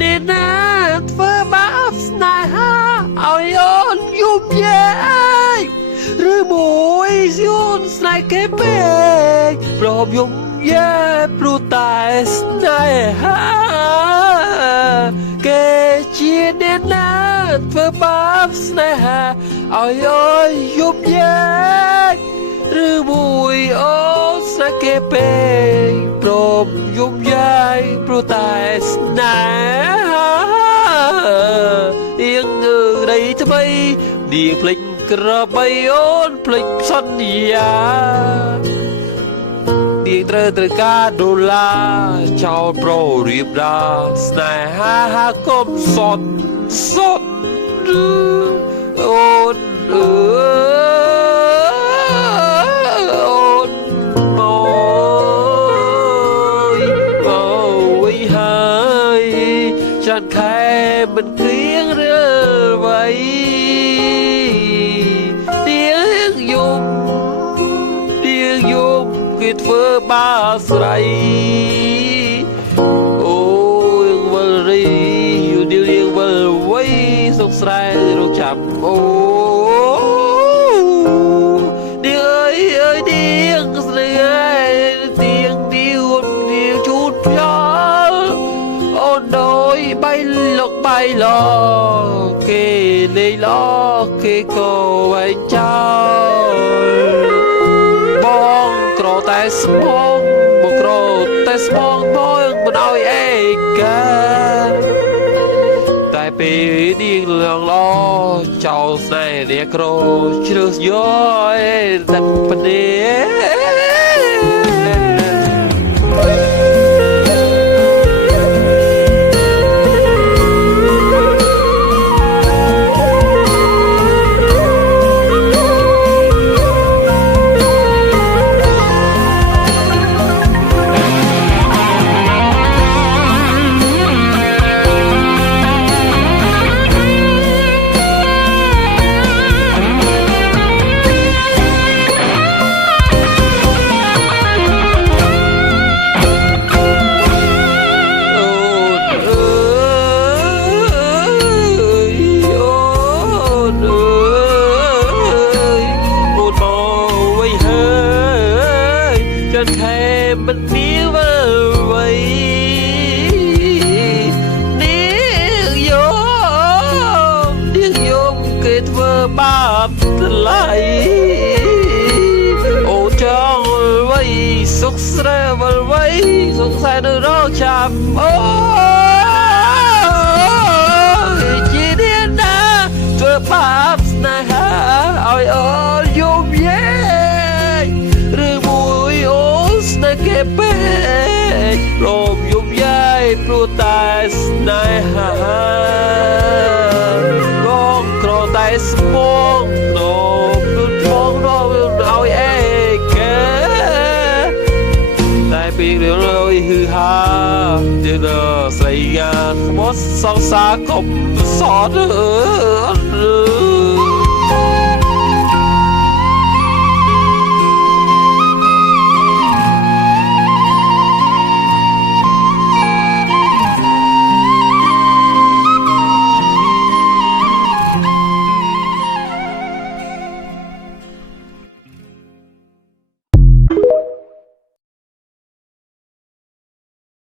នេះណាធ្វើបាបស្នេហាឲ្យអូនយំយេឬមួយអូនស្នេហ៍គេពេកព្រមយំយេព្រោះតែស្នេហាគេជាអ្នកណាធ្វើបាបស្នេហាឲ្យអូនយំយេឬមួយអូនស្នេហ៍គេពេកព្រមយំយេព្រោះតែស្នេហាយើងដីថ្មីនាងភ្លេចក្របីអូនភ្លេចសន្យានាងត្រូវការដុល្លារចោលប្ររៀបដាស្នេហាកុំសត់អូនអូនមកហើយចាន់ខែមិនគ្រៀងរើໄວគេធ្វើបាស្រ័យអូយើងវល់រីយូរយើងវល់វ័យសុខស្រែរកចាប់អូនាងអើយនាងស្រីអើយនាងជូតផ្យាល់អូនដោយបៃលុកបៃឡគេលេងឡគេក៏វែងចោលក្រតែស្មងមកក្រតែស្មងមកមិនឲ្យអេកាតែពេលនាងលងឡចោលស្នេហ៍នាក្រជ្រើសយកតែប៉ុណ្ណេខែមិនមានវល់វ័យនាងយំគេធ្វើបាបថ្លៃអូចង់វ័យសុខស្រែវល់វ័យសុខសាយនៅរកចាំអូជាអ្នកណាធ្វើបាបស្នេហាឲ្យអូនយំយេគេពេកលំយំយាយព្រោះតែស្នេហាកងក្រតែស្មងនោមផងនោមឲ្យអេគេតែពីរឿងលុយហឺហាយើងស្រីងាខ្មត់សងសាកុំសត